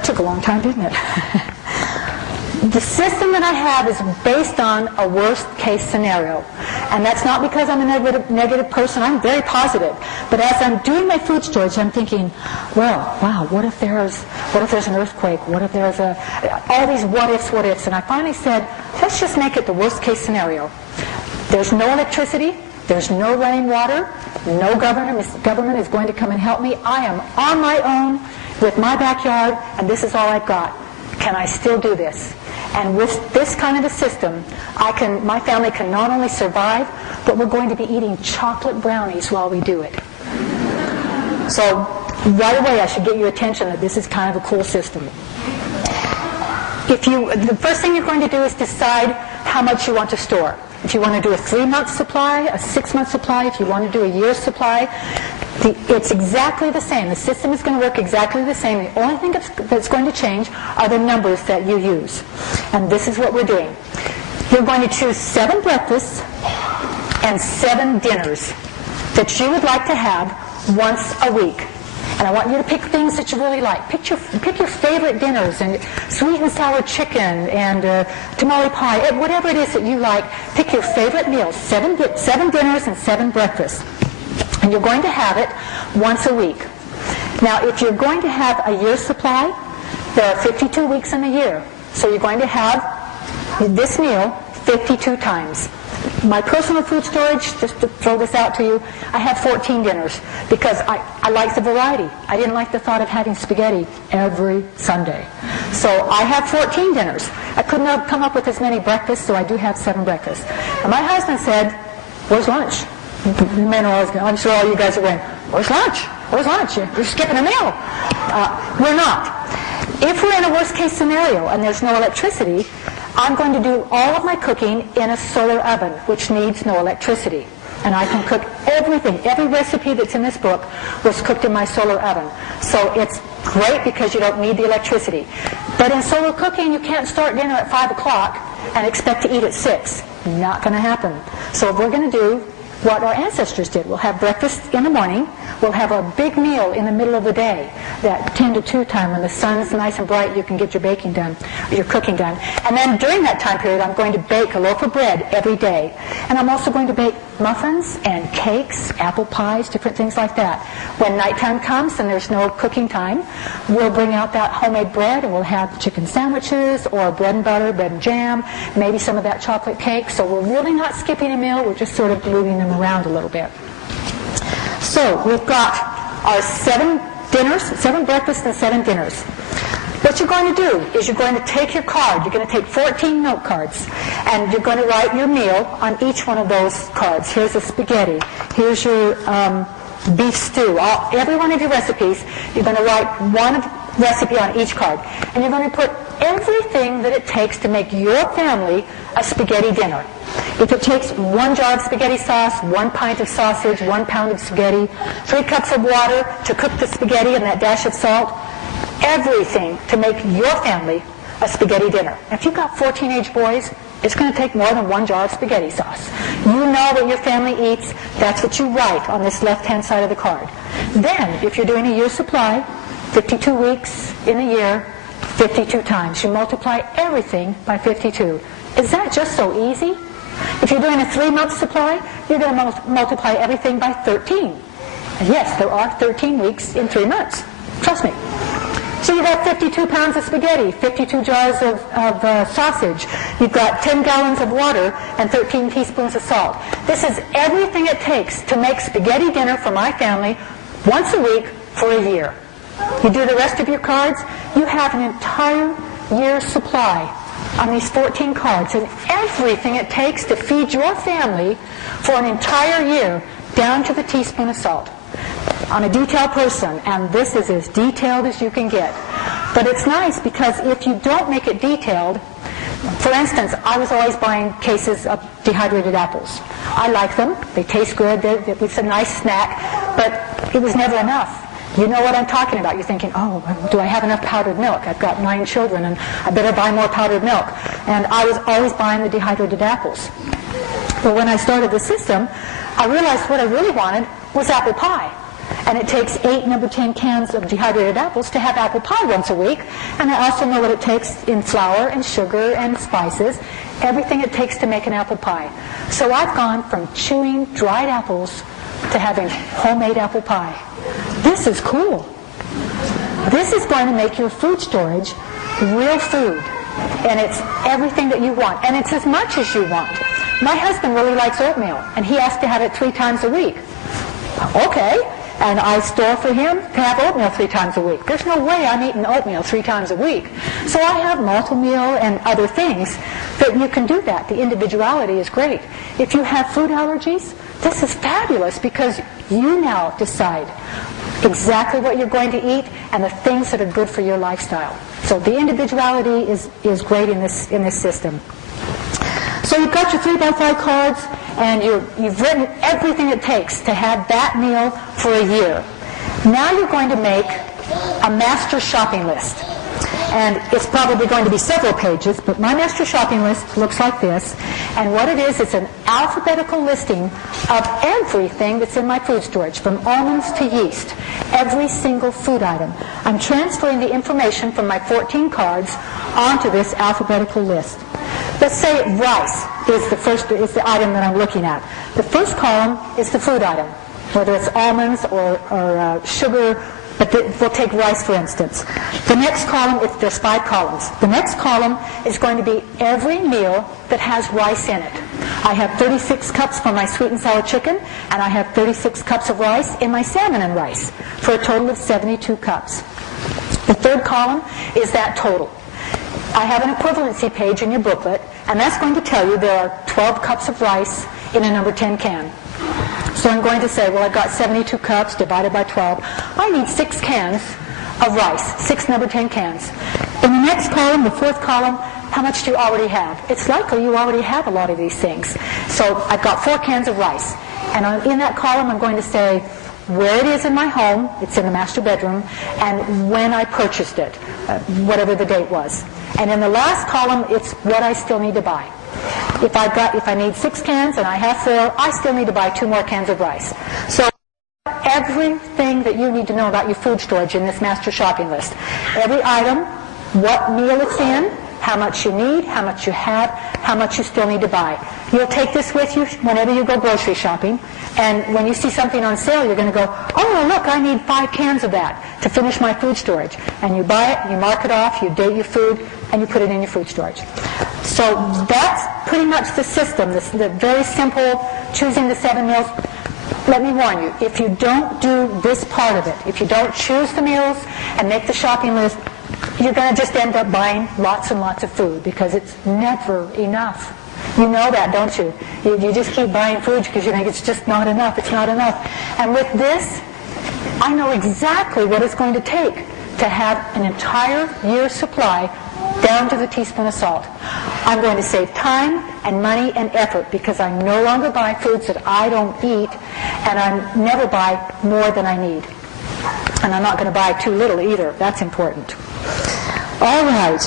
That took a long time, didn't it? The system that I have is based on a worst-case scenario. And that's not because I'm a negative person. I'm very positive. But as I'm doing my food storage, I'm thinking, well, wow, what if there's an earthquake? What if there's all these what ifs? And I finally said, let's just make it the worst-case scenario. There's no electricity. There's no running water. No government is going to come and help me. I am on my own with my backyard, and this is all I've got. Can I still do this? And with this kind of a system, my family can not only survive, but we're going to be eating chocolate brownies while we do it. So right away, I should get your attention that this is kind of a cool system. The first thing you're going to do is decide how much you want to store. If you want to do a 3-month supply, a 6-month supply, if you want to do a year's supply, it's exactly the same. The system is going to work exactly the same. The only thing that's going to change are the numbers that you use. And this is what we're doing. You're going to choose 7 breakfasts and 7 dinners that you would like to have once a week. And I want you to pick things that you really like. Pick your favorite dinners, and sweet and sour chicken, and tamale pie, whatever it is that you like. Pick your favorite meals, 7 dinners and 7 breakfasts. And you're going to have it once a week. Now, if you're going to have a year's supply, there are 52 weeks in a year. So you're going to have this meal 52 times. My personal food storage, just to throw this out to you, I have 14 dinners because I like the variety. I didn't like the thought of having spaghetti every Sunday. So I have 14 dinners. I couldn't have come up with as many breakfasts, so I do have 7 breakfasts. And my husband said, where's lunch? The men are always going, I'm sure all you guys are going, where's lunch? Where's lunch? You're skipping a meal. We're not. If we're in a worst-case scenario and there's no electricity, I'm going to do all of my cooking in a solar oven, which needs no electricity. And I can cook everything. Every recipe that's in this book was cooked in my solar oven. So it's great because you don't need the electricity. But in solar cooking, you can't start dinner at 5 o'clock and expect to eat at 6. Not going to happen. So we're going to do what our ancestors did. We'll have breakfast in the morning. We'll have a big meal in the middle of the day, that 10 to 2 time when the sun's nice and bright, you can get your baking done, or your cooking done. And then during that time period, I'm going to bake a loaf of bread every day. And I'm also going to bake muffins and cakes, apple pies, different things like that. When nighttime comes and there's no cooking time, we'll bring out that homemade bread and we'll have chicken sandwiches or bread and butter, bread and jam, maybe some of that chocolate cake. So we're really not skipping a meal, we're just sort of moving them around a little bit. So we've got our 7 dinners, 7 breakfasts and 7 dinners. What you're going to do is you're going to take your card. You're going to take 14 note cards, and you're going to write your meal on each one of those cards. Here's a spaghetti. Here's your beef stew. Every one of your recipes, you're going to write one recipe on each card. And you're going to put everything that it takes to make your family a spaghetti dinner. If it takes 1 jar of spaghetti sauce, 1 pint of sausage, 1 pound of spaghetti, 3 cups of water to cook the spaghetti and that dash of salt, everything to make your family a spaghetti dinner. If you've got 4 teenage boys, it's going to take more than 1 jar of spaghetti sauce. You know what your family eats. That's what you write on this left-hand side of the card. Then, if you're doing a year's supply, 52 weeks in a year, 52 times. You multiply everything by 52. Is that just so easy? If you're doing a 3-month supply, you're going to multiply everything by 13. And yes, there are 13 weeks in 3 months. Trust me. So you've got 52 pounds of spaghetti, 52 jars of sausage. You've got 10 gallons of water and 13 teaspoons of salt. This is everything it takes to make spaghetti dinner for my family once a week for a year. You do the rest of your cards, you have an entire year's supply on these 14 cards, and everything it takes to feed your family for an entire year, down to the teaspoon of salt. I'm a detailed person, and this is as detailed as you can get. But it's nice because if you don't make it detailed, for instance, I was always buying cases of dehydrated apples. I like them. They taste good. It's a nice snack, but it was never enough. You know what I'm talking about. You're thinking, oh, do I have enough powdered milk? I've got 9 children, and I better buy more powdered milk. And I was always buying the dehydrated apples. But when I started the system, I realized what I really wanted was apple pie. And it takes 8 number 10 cans of dehydrated apples to have apple pie once a week. And I also know what it takes in flour and sugar and spices, everything it takes to make an apple pie. So I've gone from chewing dried apples to having homemade apple pie. This is cool. This is going to make your food storage real food. And it's everything that you want. And it's as much as you want. My husband really likes oatmeal, and he has to have it 3 times a week. Okay. And I store for him to have oatmeal 3 times a week. There's no way I'm eating oatmeal 3 times a week. So I have multi-meal and other things that you can do that. The individuality is great. If you have food allergies, this is fabulous because you now decide exactly what you're going to eat and the things that are good for your lifestyle. So the individuality is great in this system. So you've got your 3x5 cards, and you've written everything it takes to have that meal for a year. Now you're going to make a master shopping list. And it's probably going to be several pages, but my master shopping list looks like this. And what it is, it's an alphabetical listing of everything that's in my food storage, from almonds to yeast, every single food item. I'm transferring the information from my 14 cards onto this alphabetical list. Let's say rice is the item that I'm looking at. The first column is the food item, whether it's almonds or sugar. But we'll take rice, for instance. The next column, there's 5 columns. The next column is going to be every meal that has rice in it. I have 36 cups for my sweet and sour chicken, and I have 36 cups of rice in my salmon and rice, for a total of 72 cups. The third column is that total. I have an equivalency page in your booklet, and that's going to tell you there are 12 cups of rice in a number 10 can. So I'm going to say, well, I've got 72 cups divided by 12. I need 6 cans of rice, 6 number 10 cans. In the next column, the fourth column, how much do you already have? It's likely you already have a lot of these things. So I've got 4 cans of rice. And in that column, I'm going to say where it is in my home, it's in the master bedroom, and when I purchased it, whatever the date was. And in the last column, it's what I still need to buy. If I need 6 cans and I have 4, I still need to buy 2 more cans of rice. So everything that you need to know about your food storage in this master shopping list. Every item, what meal it's in, how much you need, how much you have, how much you still need to buy. You'll take this with you whenever you go grocery shopping, and when you see something on sale, you're going to go, oh, look, I need 5 cans of that to finish my food storage. And you buy it, you mark it off, you date your food, and you put it in your food storage. So that's pretty much the system, the very simple choosing the 7 meals. Let me warn you, if you don't do this part of it, if you don't choose the meals and make the shopping list, you're going to just end up buying lots and lots of food because it's never enough. You know that, don't you? You just keep buying food because you think it's just not enough, it's not enough. And with this, I know exactly what it's going to take to have an entire year's supply down to the teaspoon of salt. I'm going to save time and money and effort because I no longer buy foods that I don't eat, and I never buy more than I need. And I'm not going to buy too little either. That's important. All right.